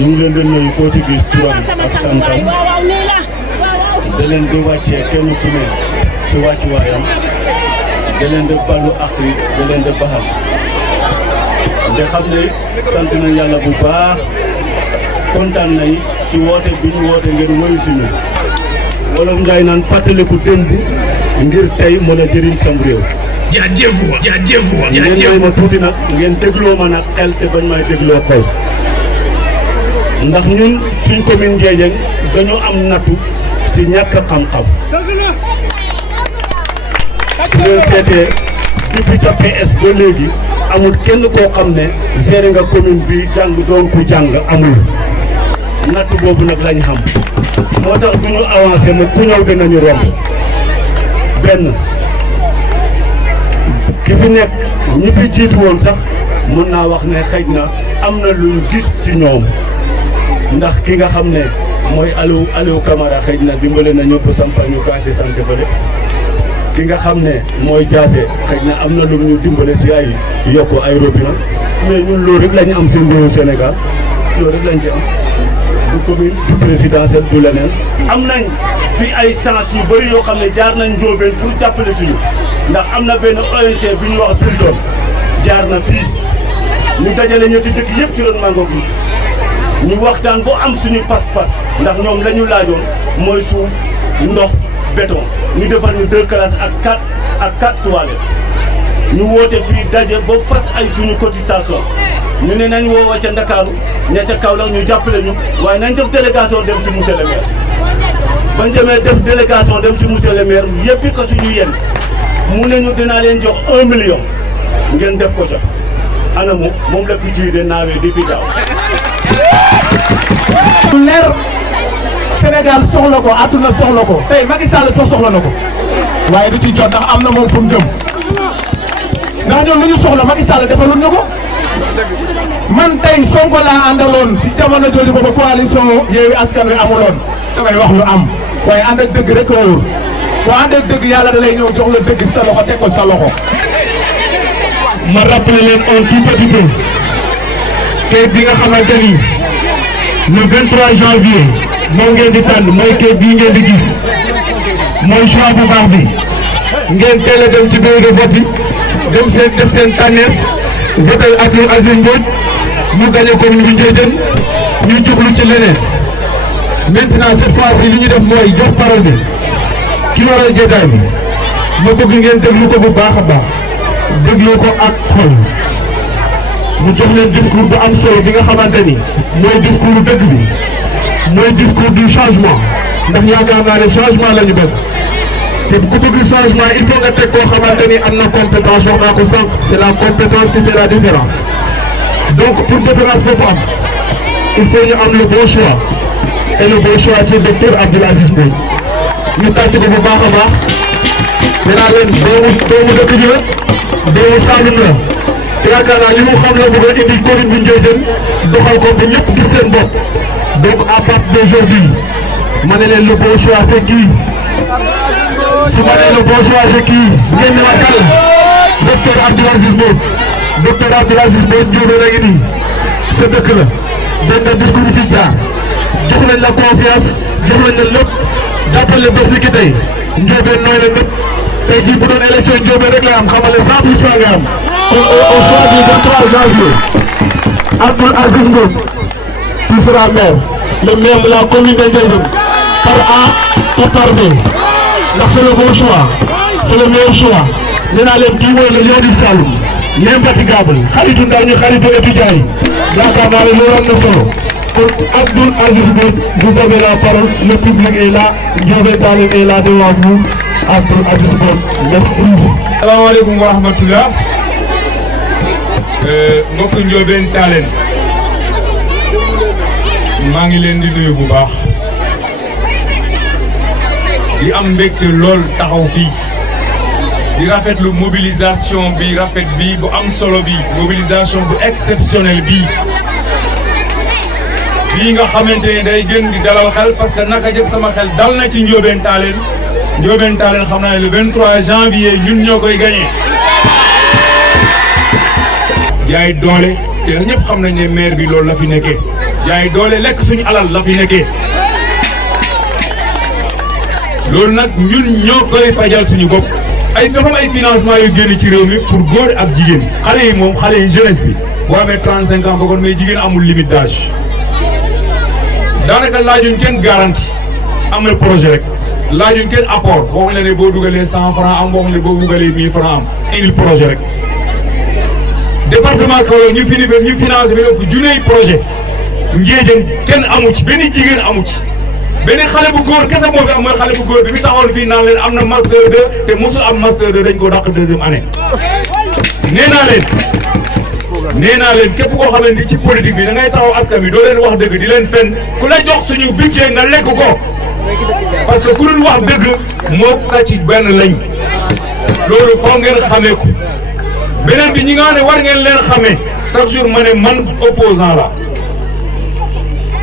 ñu ngi leen di nuyu koo ci gis turam ak santam da leen di wàccee kenn ku ne si wàccuwaayam da leen di ballu ak yi da leen di baxal nga xam ne sant nañ yàlla bu baax kontaan nañ si woote bi ñu woote ngeen woyu si ñu wolof ngay naan fàttaliku démb ngir tey mën a jëriñ sam réew. jaajëf ngeen may ma tuuti nag ngeen dégloo ma nag xel te bañ may dégloo kaw ndax ñun suñ commune Ndiédiène dañoo am nattu si ñàkk xam-xam. su ngeen seetee depuis sa PS ba léegi amul kenn koo xam ne géré nga commune bi jàng doon ku jàng amul nattu boobu nag lañ xam moo tax du ñu avancé nag ku ñëw dinañu romb benn ki fi nekk ñi fi jiitu woon sax mën naa wax ne xëy na am na luñ gis si ñoom ndax ki nga xam ne mooy Aliou Camara xëy na dimbale na ñëpp sampa ñu kaati sant fële ki nga xam ne mooy jaase xëy na am na lu ñu dimbale si ay yokk ay robinet mais ñun loolu rek lañu am si réewu Sénégal loolu rek lañ ci am du commune du présidentiel du leneen am nañ fi ay sens yu bëri yoo xam ne jaar nañ Ndiobène pour jàppale suñu ndax am na benn ONG bi ñu wax Pildon jaar na fii ñu dajale ñetti dëkk yëpp ci doon mango bi ñu waxtaan boo am suñu pas-pas ndax ñoom la ñu laajoon mooy suuf ndox béton ñu defar ñu 2 classes ak 4 toilettes ñu woote fii daje ba fas ay suñu cotisation ñu ne nañ woowa ca Ndakaaru ña ca Kaolack ñu jàppale ñu waaye nañ def délégation dem ci monsieur le maire bañ demee def délégation dem ci monsieur le maire yëppi ko suñu yéen mu ne ñu dinaa leen jox 1 million ngeen def ko ca ana moom la picc yi de naawee depuis daaw. leer Sénégal soxla ko àdduna soxla ko tey Macky Sall sax soxla na ko waaye du ci jot ndax am na moom fu mu jëm ndax ñun lu ñu soxla Macky Sall defalul ñu ko man tey Sonko laa àndaloon si jamono jooju boobu coalition Yewwi Askan Wi amuloon damay wax lu am waaye ànd ak dëgg rek wóor boo ànd ak dëgg yàlla da lay ñëw jox la dëgg sa loxo teg ko sa loxo. ma rappelé leen un tout petit peu kayit bi nga xamante ni le 23 janvier moom ngeen di tànn mooy kayit bii ngeen di gis mooy choix bu baax bi ngeen teel a dem ci bureau de vote bi dem seen def seen tànneef votel Abdou Aziz Mbodj mu gagné commune bi Ndiédiène ñu jublu ci leneen maintenant cette fois-ci li ñu def mooy jox parole bi ki waral jotaay bi ma bëgg ngeen déglu ko bu baax a baax déglu ko ak xol mu jox leen discours bu am solo bi nga xamante ni mooy discours dëgg bi mooy discours du changement ndax yaakaar naa ne changement la ñu bëgg te ku bëgg changement il faut nga teg koo xamante ni am na compétence wax naa ko sànq c'est la compétence qui fait la différence donc pour différence boobu am il faut ñu am le bon choix et le bon choix c'est docteur Abdou Aziz Mbodj ñu tàcc ko bu baax a baax dinaa leen doomu dëkk bi la doomu Saloum la te yaakaar naa li mu xam la bëgg a indi commune bu Ndiédiène doxal ko ba ñëpp gis seen bopp donc à partir d'aujourd'hui ma ne leen le bon choix c'est qui su ma nee le bon choix c'est qui ngeen ne ma kal docteur Abdou Aziz Mbodj docteur Abdou Aziz Mbodj Ndiobène a ngi nii sa dëkk la dégg nga discours bi fi jaar jox nañ la confiance jox nañ la lépp jàppale bés ni ki tey Ndiobène nooy na lépp tey jii bu doon élection Ndiobène rek la am xamal ne 100% nga am au soir du 23 janvier Abdou Aziz Mbodj qui sera maire le maire de la commune de Ndiédiène par A et par B ndax c'est le bon choix c'est le meilleur choix nee naa leen kii mooy le lion du Saloum l'infatigable xaritu ndaw ñi xaritu étudiants yi yaakaar naa ne loolu am na solo kon Abdou Aziz Mbodj vous avez la parole le public est là Ndiobène Tallene est là devant vous Abdou Aziz Mbodj merci. salaamaaleykum wa rahmatullah mbokk Ndiobène Tallene maa ngi leen di nuyu bu baax di am mbégte lool taxaw fii di rafetlu mobilisation bi rafet bi bu am solo bi mobilisation bu exceptionnelle bii nga xamante ne day gën di dalal xel parce que naka jëkk sama xel dal na ci Ndiobène Tallene Ndiobène Tallene xam naa ne le 23 janvier ñun ñoo koy gagné jaay doole te ñëpp xam nañ ne maire bi loolu la fi nekkee jaay doole lekk suñu alal la fi nekkee loolu nag ñun ñoo koy fajal suñu bopp ay fexam ay financement yu génn ci réew mi pour góor ak jigéen xale yi moom xale yi jeunesse bi boo amee 35 ans bëggoon mais jigéen amul limite d'âge daanaka laajuñ kenn garantie am na projet rek laajuñ kenn apport boo xam ne boo dugalee 100 francs am boo xam ne boo dugalee 1000 francs am indil projet rek département Kaolack ñu financé bi ëpp junneey projet Ndiédiène kenn amu ci benn jigéen amu ci benn xale bu góor kese moo fi am mooy xale bu góor bi fi taxawal fii naan leen am na master 2 te mosul am master 2 dañ ko dàq deuxième année nee naa leen képp koo xamante ni ci politique bi da ngay taxaw askan bi doo leen wax dëgg di leen fen ku la jox suñu budget nga lekk ko parce que ku dul wax dëgg moo sàcc benn lañ loolu foog ngeen xamee ko beneen bi ñi nga xam ne war ngeen leen xamee chaque jour ma ne man opposant la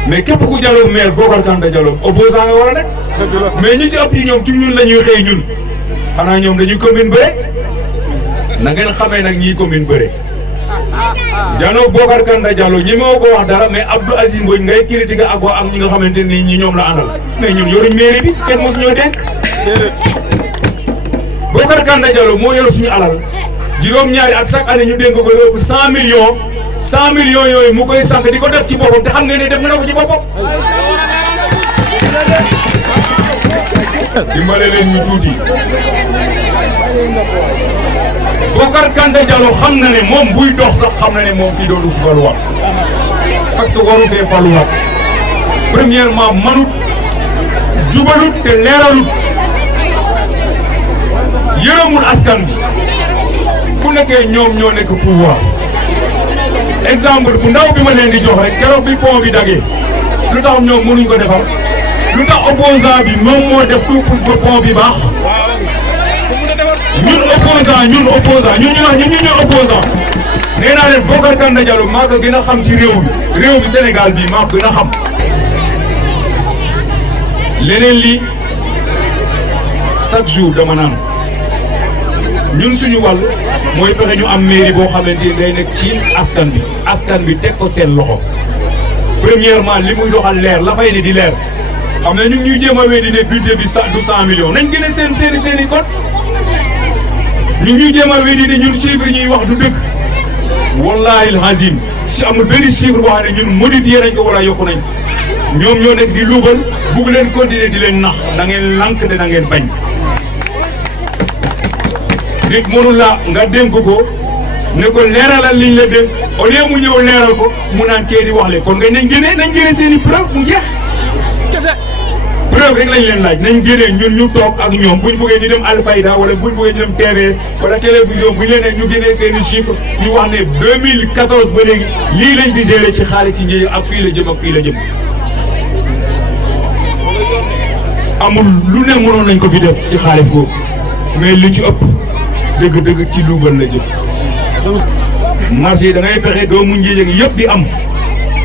mais képp ku Diallo maire Bocar Kanta Diallo opposant nga war a nekk mais ñi ci ëpp yi ñoom ci ñun la ñuy xëy ñun xanaa ñoom dañuy commune bëre na ngeen xamee nag ñii commune bëre Diallo Bocar Kanta Diallo ñi moo ko wax dara mais Abdou Aziz Mbodj ngay critiquer ak waa am ñi nga xamante ni ñi ñoom la àndal mais ñun yoruñ mairie bi kenn mosu ñoo dénk Bocar Kanta Diallo moo yor suñu alal juróom-ñaari at chaque année ñu dénk ko lu ëpp 100 millions 100 millions yooyu mu koy sànq di ko def ci boppam te xam ngeen ne def nga ko ci boppam. dimbale leen ñu tuuti Bocar Kanta Diallo xam na ne moom buy dox sax xam na ne moom fii dootu fi faluwaat parce que waru fee faluwaat premièrement manut jubalut te leeralut yërëmul askan bi ku nekkee ñoom ñoo nekk pouvoir exemple bu ndaw bi ma leen di jox rek keroog bi pont bi dagee lu tax ñoom mënuñ ko defar lu tax opposant bi moom moo def tout pour pont bi baax ñun opposant ñun ñooy opposant nee naa leen Bocar Kanta Diallo maa ko gën a xam ci réew bi Sénégal bi maa ko gën a xam leneen li chaque jour dama naan ñun suñu wàll mooy fexe ñu am mairie boo xamante ni day nekk ci askan bi teg ko seen loxo premièrement li muy doxal leer la fay ne di leer xam ne ñu ngi ñuy jéem a weddi ne budget bi du 100 millions nañ gën a seen i compte ñu ngi ñuy jéem a weddi ne ñun chiffre ñuy wax du dëgg wallahi alazim si amul benn chiffre boo xam ne ñun modifié nañ ko wala yokku nañ ñoom ñoo nekk di luubal bugg leen continuer di leen nax da ngeen lànk te da ngeen bañ. nit mënul la nga dénk ko ne ko leeralal liñ la dénk au lieu mu ñëw leeral ko mu naan kee di wax le kon nga nañ génne seen i preuve mu jeex kese preuve rek lañ leen laaj nañ génne ñun ñu toog ak ñoom buñ bëggee ñu dem Alfayda wala buñ bëggee ñu dem TVS wala télévision buñ leen ne ñu génnee seen i chiffre ñu wax ne 2014 ba léegi lii lañ fi géré ci xaalis ci njëriñ ak fii la jëm ak fii la jëm amul lu ne mënoon nañ ko fi def ci xaalis boobu mais li ci ëpp dëgg-dëgg ci luubal la jëm marché yi da ngay fexe doomu Ndiédiène yëpp di am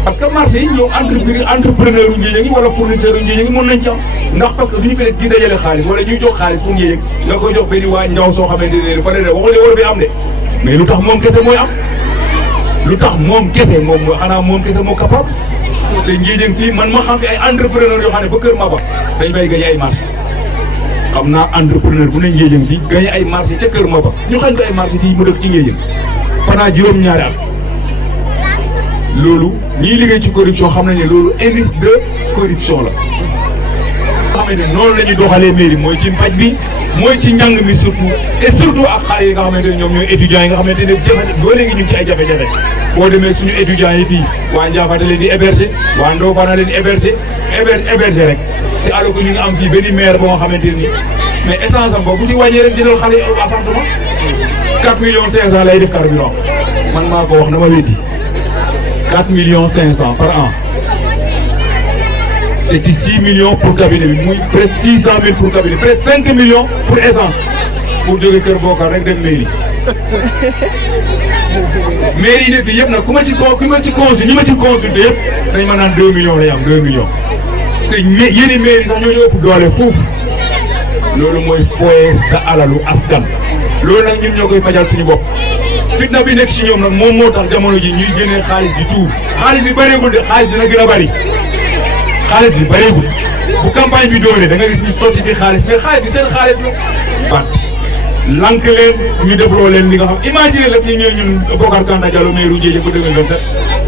parce que marché yi ñoom entrepreneur u Ndiédiène wala fournisseur u Ndiédiène mën nañ ci am ndax parce que du ñu fi nekk di dajale xaalis wala ñuy jox xaalis pour Ndiédiène nga koy jox benn waa njaw soo xamante ne fa ne waxul war fi am de mais lu tax moom kese mooy am lu tax moom kese moom xanaa moom kese moo capable te Ndiédiène fii man ma xam ne ay entrepreneur yoo xam ne ba Kër Maba dañ fay gañ ay marché xam naa entrepreneur bu ne Ndiédiène fii gañ ay marché ca Kër Maba ñu xañ ko ay marché fii mu dëkk ci Ndiédiène pendant juróom-ñaari at loolu ñiy liggéey ci corruption xam nañ ne loolu indice de corruption la. nga xamante ne noonu la ñuy doxalee mairie mooy ci mpaj bi mooy ci njàng mi surtout et surtout ak xale yi nga xamante ne ñoom ñooy étudiants yi nga xamante ne jafe doo léegi ñu ngi ci ay jafe-jafe boo demee suñu étudiants yi fii waa Ndiaffate leen di héberger waa Ndofane leen di héberger rek te alors que ñu ngi am fii benn maire boo nga xamante ne nii mais essence am boobu bu ci wàññee rek jëlal xale yi appartement 4 millions 500 lay def carburant man maa ko wax na ma weddi 4 millions 500 par an te ci 6 millions pour cabinet bi muy presque 600 000 pour cabinet presque 5 millions pour essence pour jóge Kër Bocar rek dem mairie. mairie yi ne fii yëpp nag ñi ma ci consulté yëpp dañ ma naan 2 millions lay am 2 millions te yéen mairie sax ñoo ñu ëpp doole fuuf loolu mooy fooyee sa alalu askan loolu nag ñun ñoo koy fajal suñu bopp fitna bi nekk si ñoom nag moom moo tax jamono ji ñuy génnee xaalis di tuur xaalis bi bëreegul de xaalis dina gën a bëri xaalis bi bëreegul bu campagne bi dooree da nga gis ñu sotti fi xaalis mais xaalis bi seen xaalis la bat lank leen ñu defloo leen li nga xam imagine rek ñu ñëw ñun Bocar Kanta Diallo maire Ndiédiène ba 2027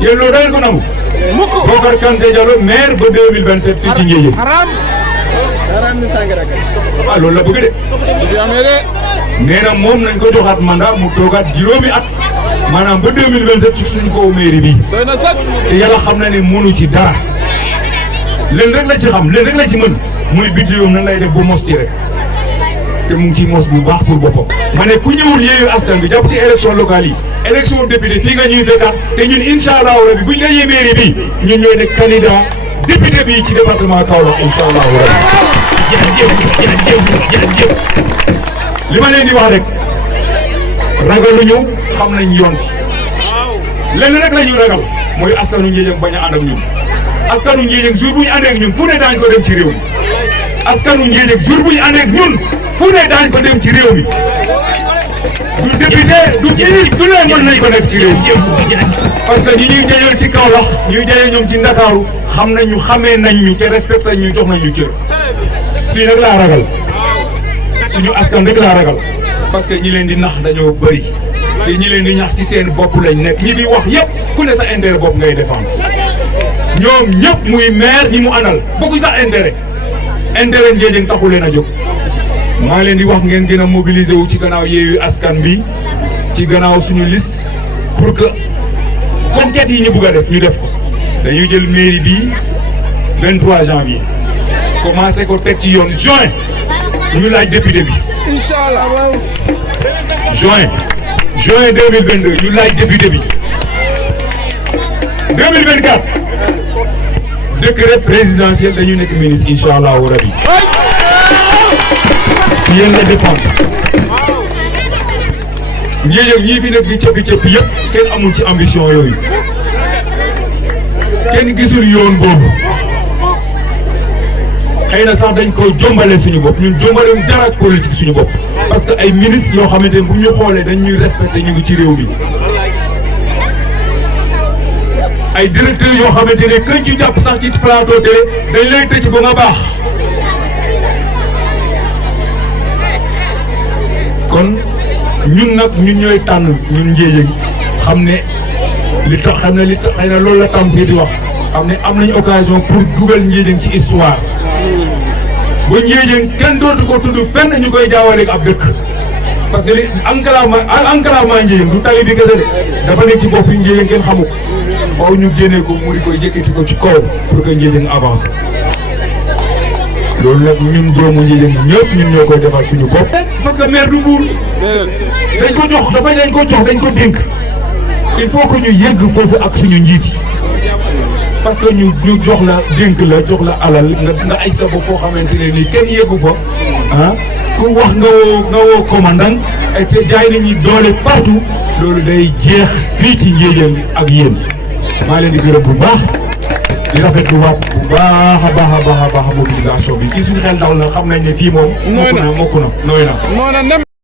yéen loolu da ngeen ko nangu Bocar Kanta Diallo maire ba 2027 fii ci Ndiédiène ah loolu la bëgg de nee na moom nañ ko joxaat mandat mu toogaat juróomi at maanaam ba 2027 ci suñu kaw mairie bi te yàlla xam na ne mënu ci dara leen rek la ci xam leen rek la ci mën muy budget nan lay def ba mos ci rek te mu ngi ciy mos bu baax pour boppam. ma ne ku ñëwul Yewwi Askan Wi jàpp ci élection locale yi élection député fii nga ñuy fekkaat te ñun incha allahu rabi buñ gagné mairie bi ñun ñooy nekk candidat député bi ci département Kaolack incha allahu rabi. jërëjëf li ma leen di wax rek ragaluñu xam nañ yoon bi lenn rek la ñu ragal mooy askanu Ndiédiène bañ a ànd ak ñun askanu Ndiédiène jour bu ñu àndee ak ñun fu ne daañu ko dem ci réew mi askanu Ndiédiène jour bu ñu àndee ak ñun fu ne daañu ko dem ci réew mi du député du ministre du ne mën nañ ko nekk ci réew mi parce que ñi ñuy jëlee ci Kaolack ñuy jëlee ñoom ci Ndakaaru xam nañu xamee nañ ñu te respecté ñu jox nañu cër fii nag laa ragal suñu askan rek laa ragal parce que ñi leen di nax dañoo bëri te ñi leen di ñax ci seen bopp lañ nekk ñi fi wax yëpp ku ne sa intérêt bopp ngay défendre ñoom ñëpp muy maire ñi mu àndal bokkuñ sax intérêt Ndiédiène taxu leen a jóg maa ngi leen di wax ngeen gën a mobiliser wu ci gannaaw Yewwi Askan bi ci gannaaw suñu liste pour que conquête yi ñu bëgg a def ñu def ko dañuy jël mairie bi 23 janvier commencé ko teg ci yoon juin ñu laaj député bi Inch'Allah juin 2022 ñu laaj député bi 2024 décret présidentiel dañu nekk ministre incha allahu rabi ci yéen la dépendre Ndiédiène ñii fi nekk di cëppi yëpp kenn amul ci ambition yooyu kenn gisul yoon boobu xëy na sax dañ koy jombale suñu bopp ñun jombale dara ak politique suñu bopp parce que ay ministres yoo xamante ne bu ñu xoolee dañ ñuy respecté ñu ngi ci réew mi ay directeurs yoo xamante ne kën ci jàpp sax ci plateau télé dañ lay tëj ba nga baax kon ñun nag ñun ñooy tànn ñun Ndiédiène xam ne li tax xam ne li tax xëy na loolu la tam si di wax xam ne am nañu occasion pour dugal Ndiédiène ci histoire ba Ndiédiène kenn dootu ko tudd fenn ñu koy jaawaleeg ab dëkk parce que li enclavement Ndiédiène du tali bi kese de dafa nekk ci bopp yi Ndiédiène kenn xamu ko faaw ñu génnee ko mu di koy yëkkati ko ci kaw pour que Ndiédiène avancé loolu nag ñun doomu Ndiédiène ñëpp ñun ñoo koy defal suñu bopp. parce que maire du buur dañ ko jox dañ ko dénk il faut que ñu yegg foofu ak suñu njiit yi parce que ñu jox la dénk la jox la alal nga ay sa bopp foo xamante ne nii kenn yeggu fa ah ku wax nga woo commandant et te jaay nit ñi doole partout loolu day jeex fii ci Ndiédiène ak yéen maa leen di gërëm bu baax di rafetlu waat bu baax a baax mobilisation bi kii suñu xel dal na xam nañ ne fii moom. nooy na